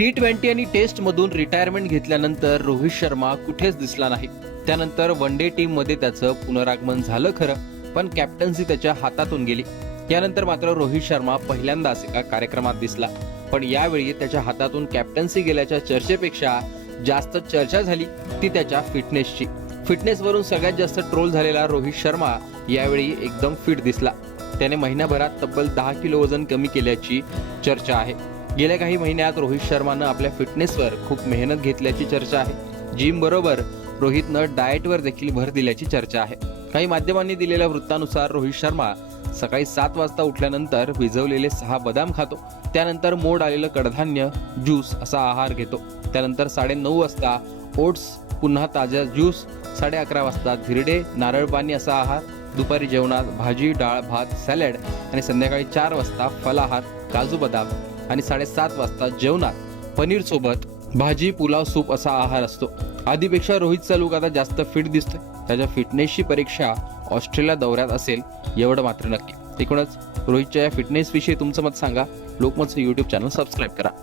T20 आणि taste मधून retirement घेतल्यानंतर रोहित शर्मा कुठेच दिसला नाही. त्यानंतर वन डे टीम मध्ये त्याचं पुनरागमन झालं खरं, पण कॅप्टन्सी त्याच्या हातातून गेली. यानंतर मात्र रोहित शर्मा पहिल्यांदाच एका कार्यक्रमात दिसला, पण यावेळी त्याच्या हातातून कॅप्टन्सी गेल्याच्या चर्चेपेक्षा जास्त चर्चा झाली ती त्याच्या फिटनेसची. फिटनेसवरून सगळ्यात जास्त ट्रोल झालेला रोहित शर्मा यावेळी एकदम फिट दिसला. त्याने महिन्याभरात तब्बल 10 किलो वजन कमी केल्याची चर्चा आहे. गेल्या काही महिन्यात रोहित शर्मानं आपल्या फिटनेसवर खूप मेहनत घेतल्याची चर्चा आहे. जिम बरोबर रोहितनं डाएटवर देखील भर दिल्याची चर्चा आहे. काही माध्यमांनी दिलेल्या वृत्तानुसार रोहित शर्मा सकाळी 7 वाजता उठल्यानंतर भिजवलेले 6 बदाम खातो. त्यानंतर मोड आलेलं कडधान्य ज्यूस असा आहार घेतो. त्यानंतर 9:30 वाजता ओट्स, पुन्हा ताज्या ज्यूस, 11:30 वाजता धिरडे, नारळ पाणी असा आहार. दुपारी जेवणात भाजी, डाळ, भात, सॅलड आणि संध्याकाळी 4 वाजता फलाहार, काजू बदाम आणि 7:30 वाजता जेवणात पनीर सोबत भाजी, पुलाव, सूप असा आहार असतो. आधीपेक्षा रोहितचा लुक आता जास्त फिट दिसतोय. त्याच्या फिटनेसची परीक्षा ऑस्ट्रेलिया दौऱ्यात असेल एवढं मात्र नक्की. एकूणच रोहितच्या या फिटनेस विषयी तुमचं मत सांगा. लोकमतचं YouTube चॅनल सबस्क्राईब करा.